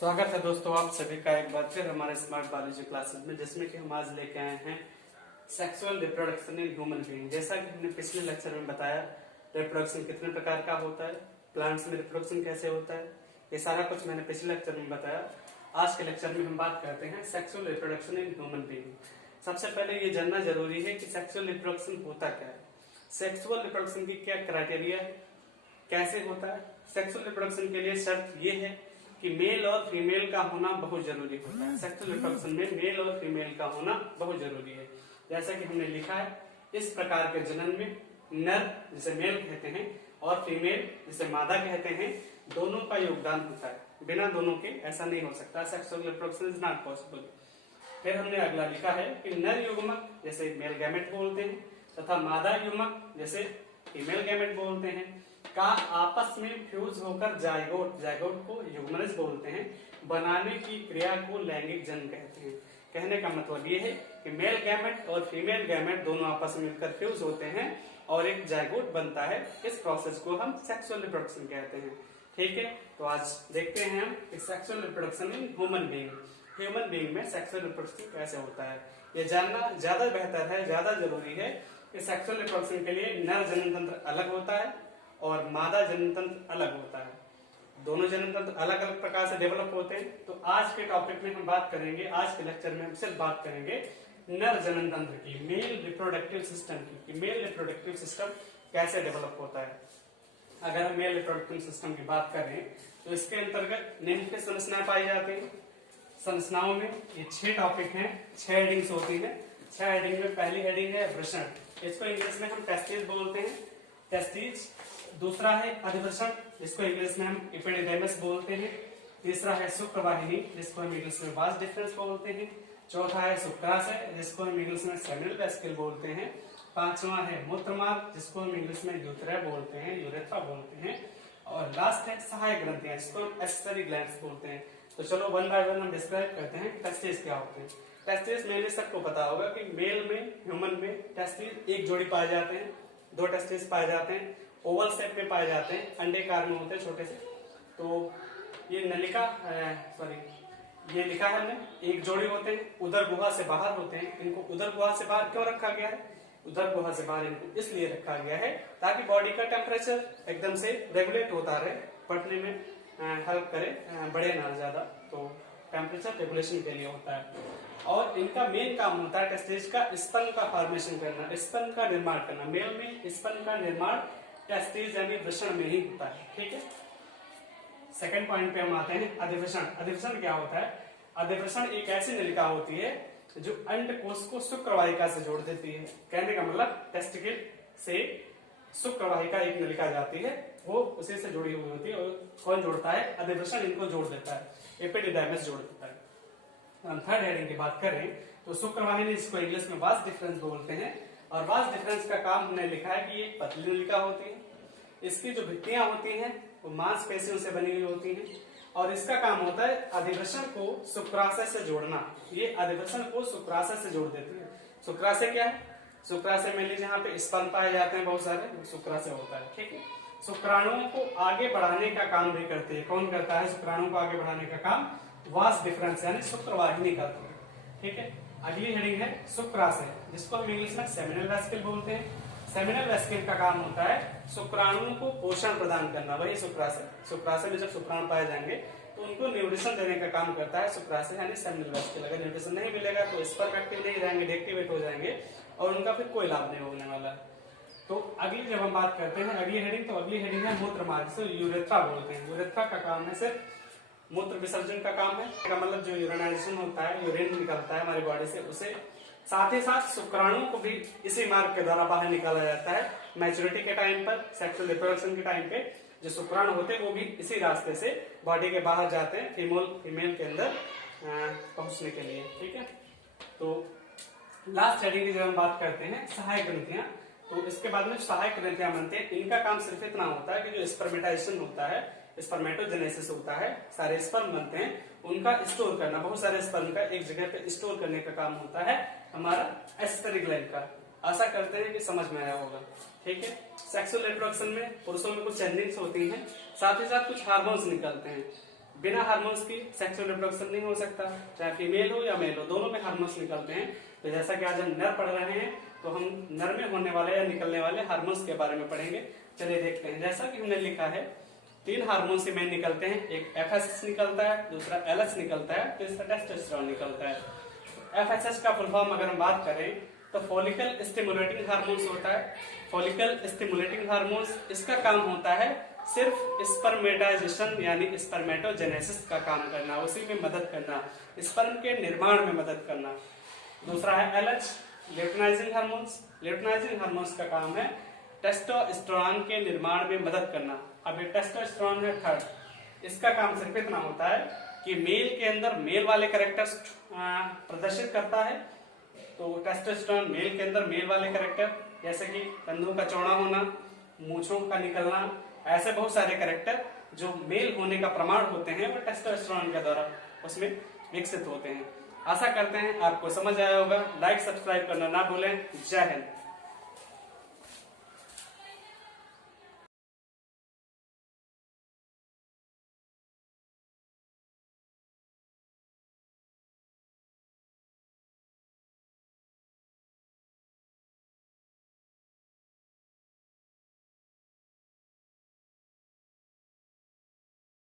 स्वागत है दोस्तों आप सभी का एक बार फिर हमारे स्मार्ट बायोलॉजी क्लासेस में, जिसमें कि हम आज लेके आए हैं sexual reproduction in human being. जैसा कि हमने पिछले लेक्चर में बताया, रिप्रोडक्शन कितने प्रकार का होता है, प्लांट्स में रिप्रोडक्शन कैसे होता है, ये सारा कुछ मैंने पिछले लेक्चर में बताया। आज के लेक्चर में हम बात करते हैं sexual reproduction in human being. सबसे पहले ये जानना जरूरी है कि सेक्सुअल रिप्रोडक्शन होता क्या है, सेक्सुअल रिप्रोडक्शन की क्या क्राइटेरिया है, कैसे होता है। सेक्सुअल रिप्रोडक्शन के लिए शर्त ये है कि मेल और फीमेल का होना बहुत जरूरी होता है। सेक्सुअल रिप्रोडक्शन में मेल और फीमेल का होना बहुत जरूरी है। जैसा कि हमने लिखा है, इस प्रकार के जनन में नर जिसे मेल कहते हैं और फीमेल जिसे मादा कहते हैं, दोनों का योगदान होता है। बिना दोनों के ऐसा नहीं हो सकता। Sexual reproduction is not possible. फिर हमने अगला लिखा है कि नर युग्मक जैसे मेल गैमेट बोलते हैं तथा मादा युग्मक जैसे फीमेल गैमेट बोलते हैं का आपस में फ्यूज होकर जायगोट को युग्मनज बोलते हैं, बनाने की क्रिया को लैंगिक जन्म कहते हैं। कहने का मतलब ये है कि मेल गैमेट और फीमेल गैमेट दोनों आपस में मिलकर फ्यूज होते हैं और एक जायगोट बनता है। इस प्रोसेस को हम सेक्सुअल रिप्रोडक्शन कहते हैं। ठीक है, तो आज देखते हैं हम sexual reproduction in human being. Human being में सेक्सुअल रिप्रोडक्शन कैसे होता है, ये जानना ज्यादा बेहतर है, ज्यादा जरूरी है कि सेक्सुअल रिप्रोडक्शन के लिए नर जनन तंत्र अलग होता है और मादा जनन तंत्र अलग होता है। दोनों जनन तंत्र अलग अलग प्रकार से डेवलप होते हैं। तो आज के टॉपिक में हम बात करेंगे, आज के लेक्चर में हम सिर्फ बात करेंगे नर जनन तंत्र की, मेल रिप्रोडक्टिव सिस्टम की, मेल रिप्रोडक्टिव सिस्टम कैसे डेवलप होता है। अगर हम मेल रिप्रोडक्टिव सिस्टम की बात करें तो इसके अंतर्गत निम्नलिखित संरचनाएं पाई जाती हैं। संरचनाओं में ये 6 टॉपिक हैं, 6 हेडिंग्स होती हैं। 6 हेडिंग में पहली हेडिंग है वृषण, इसको इंग्लिश में हम टेस्टिस बोलते हैं, टेस्टिस। दूसरा है अधिवृषण, जिसको इंग्लिश में हम एपिडिडेमिस बोलते हैं। तीसरा है शुक्रवाहिनी, जिसको हम इंग्लिश में वास डिफरेंस बोलते हैं। चौथा है शुक्राशय, जिसको हम इंग्लिश में सेमिनल वेसिकल बोलते हैं। पांचवा है मूत्रमार्ग, जिसको हम इंग्लिश में यूथरा बोलते हैं, यूरेथ्रा बोलते हैं। और लास्ट है सहायक ग्रंथियां, जिसको हम एक्सेसरी ग्लैंड्स बोलते हैं। तो चलो वन बाय वन हम डिस्क्राइब करते हैं टेस्टिस क्या होते हैं। टेस्टिस मेनली सबको पता होगा कि मेल में, ह्यूमन में टेस्टिस एक जोड़ी पाए जाते हैं, 2 टेस्टिस पाए जाते हैं, ओवल शेप में पाए जाते हैं, अंडेकार में होते हैं छोटे से। तो ये नलिका ये लिखा है हमने, एक जोड़ी होते हैं, उदर गुहा से बाहर होते हैं। इनको उदर गुहा से बाहर क्यों रखा गया है, उदर गुहा से बाहर इनको इसलिए रखा गया है ताकि बॉडी का टेम्परेचर एकदम से रेगुलेट होता रहे, पटने में हेल्प करे, बढ़े ना ज्यादा। तो टेम्परेचर रेगुलेशन के लिए होता है। और इनका मेन काम होता है टेस्टिस का स्पर्म का फॉर्मेशन करना, स्पर्म का निर्माण करना। मेल में स्पर्म का निर्माण टेस्टिस यानी वृषण में ही होता है। ठीक है, सेकंड पॉइंट पे हम आते हैं अधिवृषण। अधिवृषण क्या होता है, अधिवृषण एक ऐसी नलिका होती है जो अंडकोश को शुक्रवाहिका से जोड़ देती है। कहने का मतलब टेस्टिकल से शुक्रवाहिका एक नलिका जाती है, वो उसी से जुड़ी हुई होती है। और कौन जोड़ता है, अधिवृषण इनको जोड़ देता है, एपिडिडाइमिस जोड़ देता है। थर्ड हेडिंग की बात करें तो शुक्रवाहिनी, जिसको इंग्लिश में वास डिफरेंस बोलते हैं। और वास डिफरेंस का काम हमने लिखा है कि ये पतली नलिका होती है, इसकी जो भित्तियां होती हैं वो मांसपेशियों से बनी हुई होती हैं। और इसका काम होता है अधिवृषण को शुक्राशय से जोड़ना। ये अधिवृषण को शुक्राशय से जोड़ देती है। शुक्राशय क्या है, शुक्राशय में लीजिए यहाँ पे स्पर्म पाए जाते हैं बहुत सारे, शुक्राशय होता है। ठीक है, शुक्राणुओं को आगे बढ़ाने का काम भी करते हैं। कौन करता है शुक्राणुओं को आगे बढ़ाने का काम, वास डिफरेंस यानी शुक्रवाहिनी करती है। ठीक है, अगली हेडिंग है शुक्राशय, जिसको हम इंग्लिश में सेमिनल वेसिकल बोलते हैं। सेमिनल वेसिकल का काम होता है शुक्राणुओं को पोषण प्रदान करना, वही शुक्राशय। शुक्राशय में जब शुक्राणु पाए जाएंगे तो उनको न्यूट्रिशन देने का काम करता है शुक्राशय यानी सेमिनल वेसिकल। अगर न्यूट्रिशन नहीं मिलेगा तो स्पर्म एक्टिव नहीं रहेंगे, डीएक्टिवेट हो जाएंगे और उनका फिर कोई लाभ नहीं होने वाला। तो अगली जब हम बात करते हैं अगली हेडिंग, तो अगली हेडिंग है मूत्रमार्ग, जिसे यूरेथ्रा बोलते हैं। यूरेथ्रा का काम है सिर्फ मूत्र विसर्जन का काम है, का मतलब जो यूरिनाइजेशन होता है, यूरिन निकलता है हमारी बॉडी से, उसे साथ ही साथ शुक्राणु को भी इसी मार्ग के द्वारा बाहर निकाला जाता है। मैच्योरिटी के टाइम पर, सेक्सुअल रिप्रोडक्शन के टाइम पे जो शुक्राणु होते हैं वो भी इसी रास्ते से बॉडी के बाहर जाते हैं फीमेल के अंदर पहुंचने के लिए। ठीक है, तो लास्ट हेडिंग की जब हम बात करते हैं सहायक ग्रंथियां, तो इसके बाद में सहायक ग्रंथियां बनते हैं। इनका काम सिर्फ इतना होता है कि जो स्पर्मेटाइजेशन होता है, स्पर्मेटोजेनेसिस होता है, सारे स्पर्म बनते हैं, उनका स्टोर करना, बहुत सारे स्पर्म का एक जगह पे स्टोर करने का काम होता है हमारा एक्सेसरी ग्लैंड का। आशा करते हैं कि समझ में आया होगा। ठीक है, सेक्सुअल रिप्रोडक्शन में पुरुषों में कुछ चेंजिंग्स होती हैं, साथ ही साथ कुछ हार्मोन्स निकलते हैं। बिना हार्मोन्स की सेक्सुअल रिप्रोडक्शन नहीं हो सकता, चाहे फीमेल हो या मेल हो, दोनों में हार्मोन्स निकलते हैं। तो जैसा कि आज हम नर पढ़ रहे हैं तो हम नर में होने वाले या निकलने वाले हार्मोन्स के बारे में पढ़ेंगे। चलिए देखते हैं। जैसा कि हमने लिखा है 3 हार्मोन से मेन निकलते हैं, एक एफएसएच निकलता है, दूसरा एलएच निकलता है, तीसरा टेस्टोस्टेरोन निकलता है। एफएसएच का फुल फॉर्म अगर हम बात करें तो फॉलिकल स्टिमुलेटिंग हार्मोन्स होता है। फॉलिकल स्टिमुलेटिंग हार्मोन्स, इसका काम होता है सिर्फ स्पर्मेटाइजेशन यानी स्पर्मेटोजेनेसिस का काम करना, उसी में मदद करना, स्पर्म के निर्माण में मदद करना। दूसरा है LH, luteinising hormones. Luteinising hormones का काम है टेस्टोस्टेरोन के निर्माण में मदद करना। अब ये टेस्टोस्टेरोन है थर्ड, इसका काम सिर्फ इतना होता है कि मेल के अंदर मेल वाले कैरेक्टर्स प्रदर्शित करता है। तो टेस्टोस्टेरोन मेल के अंदर मेल वाले कैरेक्टर, जैसे कि कंधों का चौड़ा होना, मूंछों का निकलना, ऐसे बहुत सारे कैरेक्टर जो मेल होने का प्रमाण होते हैं वो टेस्टोस्टेरोन के द्वारा उसमें विकसित होते हैं। आशा करते हैं आपको समझ आया होगा। लाइक सब्सक्राइब करना ना भूलें। जय हिंद।